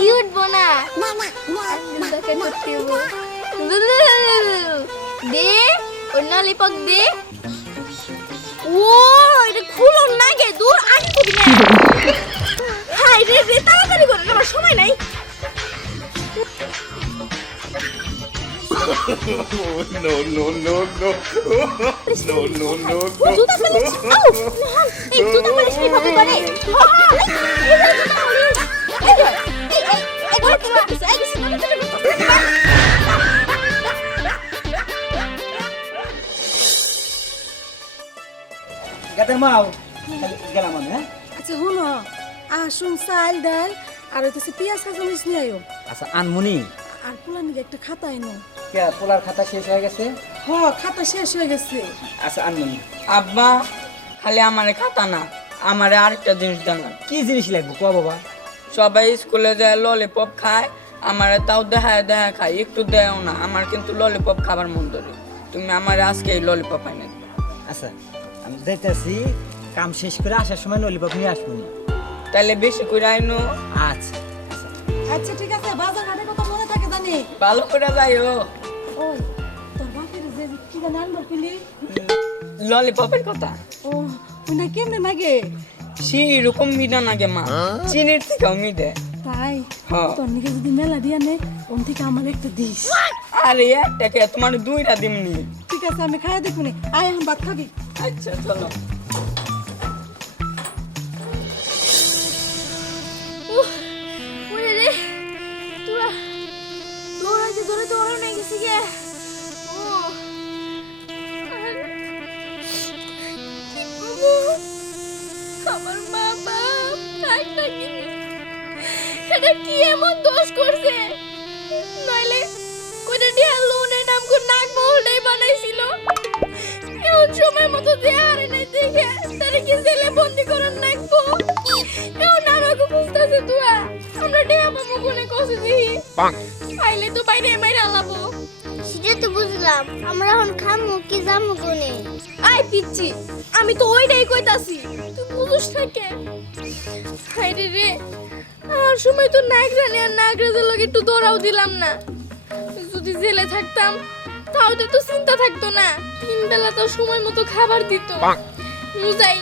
ঘি উঠবো না করতে দে ওই ললিপপ দে ও এটা খুলো না গে দূর আগে না হাই রে রে তাড়াতাড়ি করে আমার সময় নাই no, no, no, no. no, no, no, no. জুতা ফেলেছি আউ এই জুতা ফেলে সেইভাবে করে হ্যাঁ, এই জুতা ফেলে। গাতের মাও গেলাম আমি হ্যাঁ আচ্ছা শুনো আসুন চাল ডাল আর হইতেছে পেঁয়াজ কাঁচামরিচ নিয়ে আইও। আচ্ছা আনমনি। আর একটা খাতা এনো কে পোলার খাতা শেষ হয়ে গেছে? হ খাতা শেষ হয়ে গেছে। আচ্ছা আনমনি। আব্বা খালি আমারে খাতা না আমারে আরেকটা জিনিস জানা কি জিনিস লাগবে? কোয়া বাবা? সবাই স্কুলে যায় ললিপপ খায়। আমার তাও দেখায় দেখা খায়। একটু দেও না আমার কিন্তু ললিপপ খাবার মন ধরে। তুমি আমার আজকে এই ললিপপ এনে। আচ্ছা আমি যাইতেছি কাম শেষ করে আসার সময় ললিপপ নিয়ে আসব নি। তাইলে বেশি করে আইনো। আচ্ছা আচ্ছা। আচ্ছা ঠিক আছে বাজার ঘাটের কথা মনে থাকে জানি। ভালো করে যাইও। ওই তোর বাপের যে কি ললিপপের কথা? ও কেমনে মাগে? সেই রকম মিডা নাগে মা। চিনির থেকেও মিডে তাই? হ্যাঁ। তোর নিকে যদি মেলা দিয়া নে ওন থেকে আমার একটা দিস। আরে একটাকে তোমার দুইটা দিমনি। ঠিক আছে আমি খাইয়া দেখুনি নি। আয় এখন ভাত খাবি। আচ্ছা চলো। এটা কি এমন দোষ করছে? নইলে কোটা দিয়া লোনের নাম করে নাক মহলটাই বানাইছিল। এমন সময় মতো দেয়া হারে নাই দেখে তারে কি জেলে বন্দি করার নাকবো? এমন আমাকে বুঝতেছে তুয়া আমরা ডেয়া পাবো কোনে কষে দিই পাইলে তো বাইরে মাইরা লাবো। সেটা তো বুঝলাম আমরা এখন খামু কি জামু কোনে? আই পিচ্ছি আমি তো ওইটাই কইতাছি। তুই বুঝুস থাকে হাইরে রে। আর সময় তো নাগরানি আর নাগরাজের লগে একটু দৌড়াও দিলাম না। যদি জেলে থাকতাম তাও তো চিন্তা থাকতো না। তিন বেলা তো সময় মতো খাবার দিত। মুজাই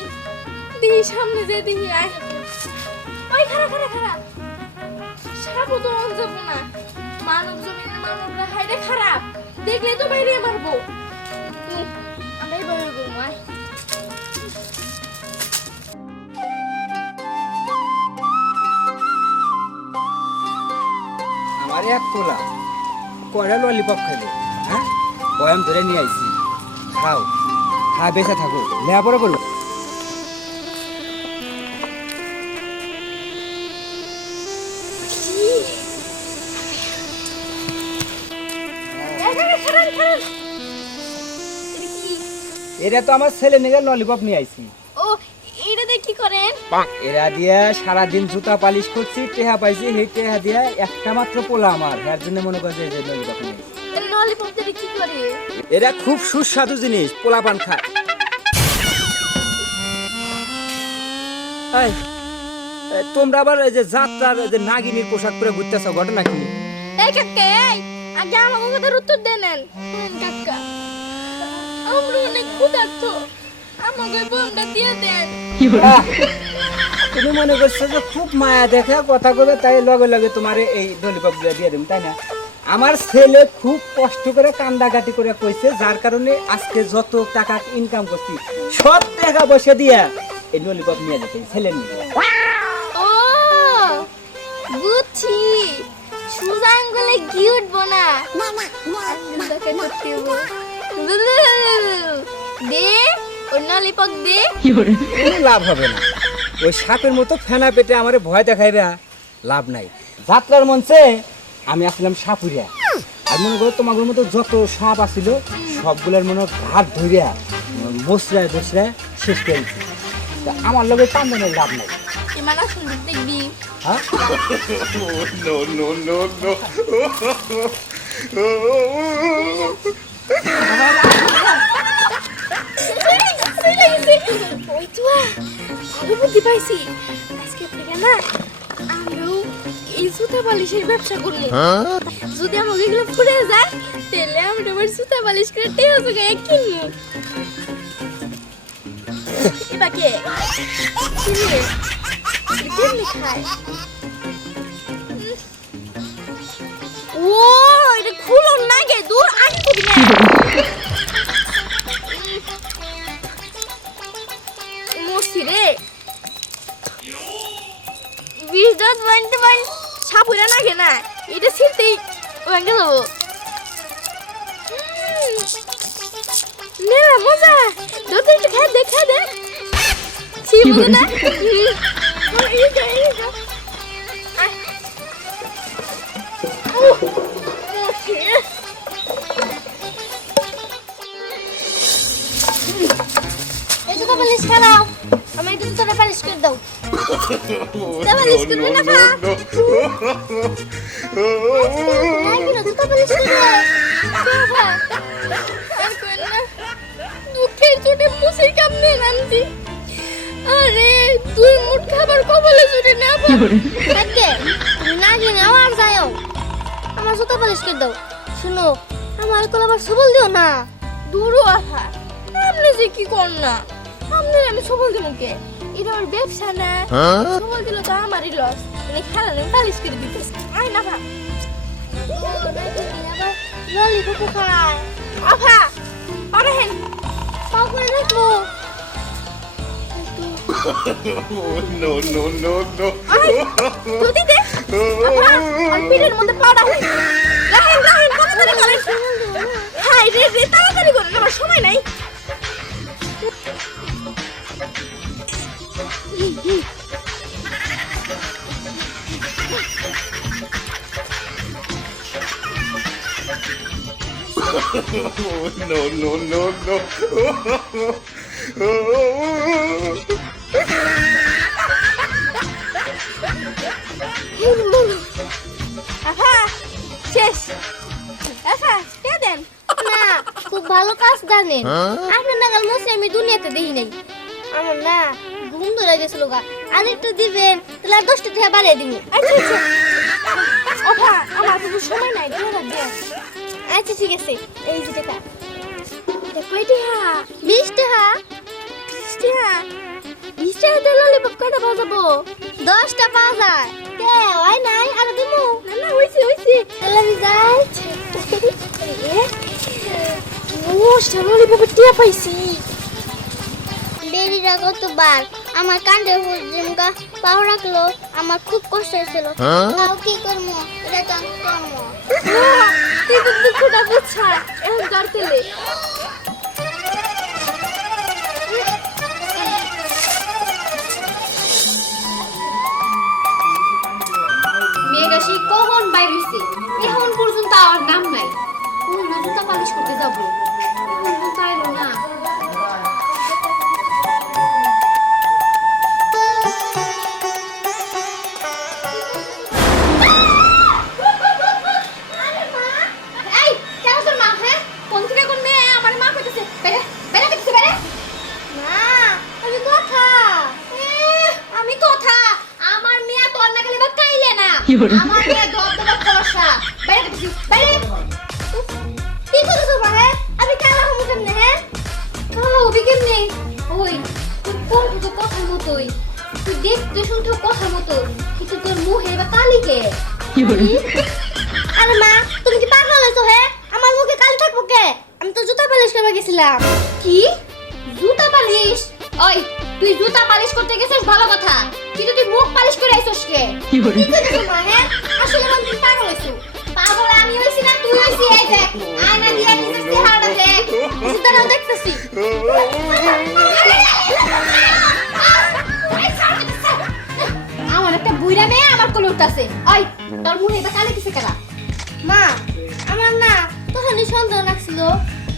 দিহি সামনে যে দিহি আয়। ওই খারা খারা খারা সাপও তো অন যাব না। মানব জমিনের মানবরা হাইরে খারাপ। দেখলে তো বাইরে মারবো। আমরাই বাইরে করব আয় আমার এক পোলা কয়টা ললিপপ খাইলো হ্যাঁ বয়াম ধরে নিয়ে আইছি। খাও। খা বেঁচে থাকো। লেখাপড়া খারান এটা তো আমার ছেলে নিয়ে ললিপপ নিয়ে আইছি ও এইটাতে কি করেন এরা দিয়া সারাদিন জুতা পালিশ করছি টেহা পাইছি সেই টেহা দিয়া একটা মাত্র পোলা আমার। এর জন্য মনে করছে এই যে এরা খুব সুস্বাদু জিনিস পোলা পান খায়। তোমরা আবার এই যে যাত্রার যে নাগিনীর পোশাক পরে ঘুরতেছ ঘটনা কি? এই কাকা এই আগে আমাকে উত্তর দেন কাকা। আমরা অনেক ক্ষুধার্ত। আমাকে বোমটা দিয়ে দেন তুমি মনে করছ যে খুব মায়া দেখে কথা কবে তাই লগে লগে তোমার এই ললিপপগুলো দিয়ে দেব তাই না আমার ছেলে খুব কষ্ট করে কান্দাকাটি করে কইছে যার কারণে আজকে যত টাকা ইনকাম করছি সব টাকা বসে দিয়া এই ললিপপ নিয়ে যেতে ছেলে নিয়ে ও বুঝছি সুজা আঙ্গুলে ঘি উঠবো না। দে ওই ললিপপ দে? কোনো লাভ হবে না। ওই সাপের মতো ফেনা পেটে আমার ভয় দেখাইবে লাভ নাই। যাত্রার মঞ্চে আমি আসলাম সাপুরিয়া। আর মনে করো তোমাদের মতো যত সাপ আছিল সবগুলোর মনে ঘাট ধরিয়া বসরায় বসরায় শেষ করে দিচ্ছি তা আমার লগে কান্দানের লাভ নাই। সুন্দর দেখবি। হ্যাঁ? বুদ্ধি পাইছি। আজকে থেকে না আমরাও এই জুতা বালিশের ব্যবসা করব। যদি আমাকে এগুলো ফুরে যায়, তাহলে আমরা আবার জুতা বালিশ করে টেহা জায়গায় কিনবো। ও, এটা খুলো না গে, দূর আগে কবি বানতে বান সাপুরা না গে না এটা ছিলতেই ভাঙে যাব মেলা মজা দুধ একটু খাই দে খাই দে ছি মজা না আমি একটু জুতোটা পালিশ করে দাও পালিশ করবে না। আর না দুঃখের চোটে মুসির কামনে নামছি আরে তুই মুঠ খাবার কবলে জুড়ে না তুমি না কিনে আমার যাও আমার জুতো পালিশ করে দাও শুনো আমার কোল আবার সবল দিও না দূরও আহা আপনি যে কি কর না আপনি আমি সবল দিব কে এটা আমার ব্যবসা না। সবল দিল তো আমারই লস মানে খেলা নেই পালিশ করে দিতেছে আয় না আবার ললিপপ খায় আফা আরে হেন। পাও করে রাখব। no, no, no, no. যদি দে। আর পিঠের মধ্যে পাড়া হয়ে রাহেন তাড়াতাড়ি করেন। হাই রে রে তাড়াতাড়ি করেন আমার সময় নাই। No, no, no, no. আফা শেষ আফা কে দেন না খুব ভালো কাজ জানেন আপনার নাগাল মশে আমি দুনিয়াতে দেখি নাই আমার না ঘুম ধরে গেছিল গা আর একটু দিবেন তাহলে আর দশটা টাকা বাড়িয়ে দিব আচ্ছা আচ্ছা আমার তো সময় নাই আচ্ছা ঠিক আছে এই যে টাকা এটা কয়টি হা বিশ টাকা বিশ টাকা বিশ টাকা দিয়ে ললিপপ কয়টা বাজাবো দশটা পাওয়া যায় কে হয় নাই আর দিমু না না হইছে হইছে তাহলে আমি যাই ও ললিপপের টিয়া পাইছি দেরিরা কতবার আমার কাণ্ডে জিমকা পাও রাখল আমার খুব কষ্ট হয়েছিল। তাও কি করব এটা তো আমি করব তুই তো দুঃখটা বুঝছা এখন কাটতেলে মেয়েটা সেই কখন বাইর হইছে? এখন পর্যন্ত আর নাম নাই। কোন না জুতা পালিশ করতে যাব। তুই দেখতে শুনতে মতো কিন্তু তোর মুখে বা কালিকে আরে মা তুমি কি পাগল হ্যাঁ আমার মুখে কালি থাকব কে আমি তো জুতা পালিশ করতে গেছিলাম কি জুতা পালিশ ওই তুই জুতা পালিশ করতে গেছিস ভালো কথা তুই মুখ পালিশ করে আইছস কে? কি করছ মা হ্যাঁ আসলে আমি তুমি পাগল হয়েছো পাগল আমি হইছি না তুই হইছি এই দেখ আয়না দিয়ে নিজের চেহারাটা দেখ জুতাটাও দেখতেছি। আমার একটা বুইরা মেয়ে আমার কোলে উঠতাছে। ওই তোর মুখে বা কালি কিসে কেলা? মা আমার না তখনই সন্দেহ লাগছিল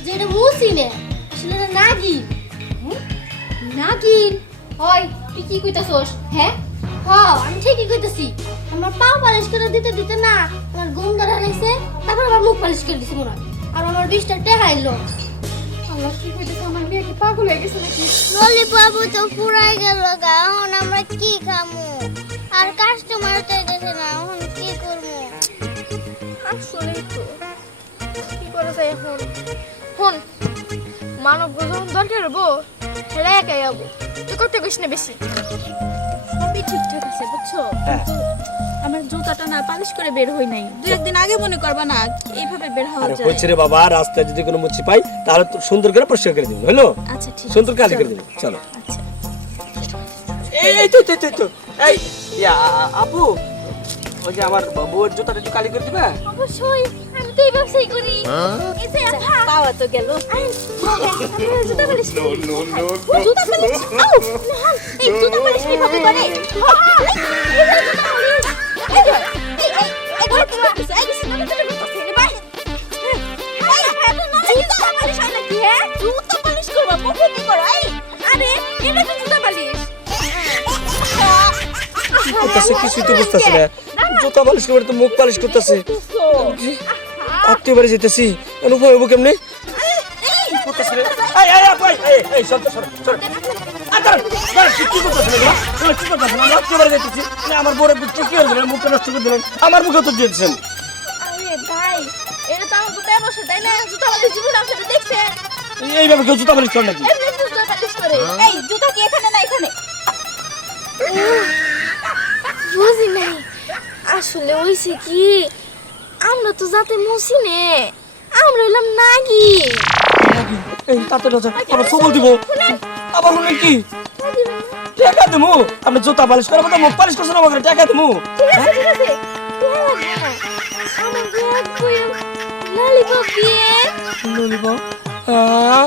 যে এটা মুসিনে আসলে এটা নাগি নাগিন? ওই তুই কি কইতাছস? হ্যাঁ হ আমি ঠিকই কইতেছি। আমার পাও পালিশ করে দিতে দিতে না আমার ঘুম ধরে হারাইছে তারপর আমার মুখ পালিশ করে দিছে মনে হয়। আর আমার বিষটা টেহাইলো। আল্লাহ কি কইতাছে? আমার মেয়ে কি পাগল হয়ে গেছে নাকি? ললিপপ তো পুরাই গেল গা এখন আমরা কি খামু? আর কাস্টমার তো এসেছে না এখন করি তো। কি করা যায় এখন? হন মানব যখন দরকার হব একাই যাব তুই করতে কইস না বেশি সবই ঠিকঠাক আছে বুঝছ হ্যাঁ। আমার জুতাটা না পালিশ করে বের হই নাই দু একদিন আগে মনে করবা না এইভাবে বের হওয়া আরে যায় হচ্ছে রে বাবা রাস্তায় যদি কোনো মুচি পাই তাহলে তো সুন্দর করে পরিষ্কার করে দিবেন হলো আচ্ছা ঠিক সুন্দর আছে, করে চলো। চলো আচ্ছা এই এই তো তো তো তো এই ইয়া আপু ওই যে আমার বউয়ের জুতাটা একটু কালি করে দিবে অবশ্যই আমি তো এই ব্যবসায় করি পাওয়া তো গেল জুতা পালিশ পালিশ এই পালিশ কীভাবে করে পালিশ কি করে করতেছ রে ভাই এই এত নলে জুতা পালিশ হয় নাকি হ্যাঁ জুতা পালিশ করবা মুখে কি করো এই আরে এটা তো জুতা পালিশ করতেছে কিছুই তো বুঝতেছি না জুতা পালিশ করে তো মুখ পালিশ করতেছে। আত্মীয় বাড়ি যেতেছি। এখন উপায় হব কেমনে? আমরা বাড়ি আমার বড় বুঝছে কি হলো মুখটা নষ্ট করে দিলেন। আমার মুখে তো দিয়েছেন। আরে ভাই এটা তো আমার জুতা বসে তাই না? জুতা পালিশ জীবন আপনারা দেখছেন এইভাবে কেউ জুতা পালিশ করে নাকি? এমনি জুতা পালিশ করে। এই জুতা কি এখানে না এখানে? বুঝি নাই। আসলে হইছে কি আমরা তো যাতে মুছি নে আমরা হইলাম নাগি। এই তাতে রাজা আবার সবল দিব। আবার হলেন কি? টাকা দেবো। আপনি জুতা পালিশ করাবো তো মুখ পালিশ করছেন আমাকে? টাকা দেবো। ঠিক আছে ঠিক আছে। আমার ললিপপ দিয়ে। ললিপপ? হ্যাঁ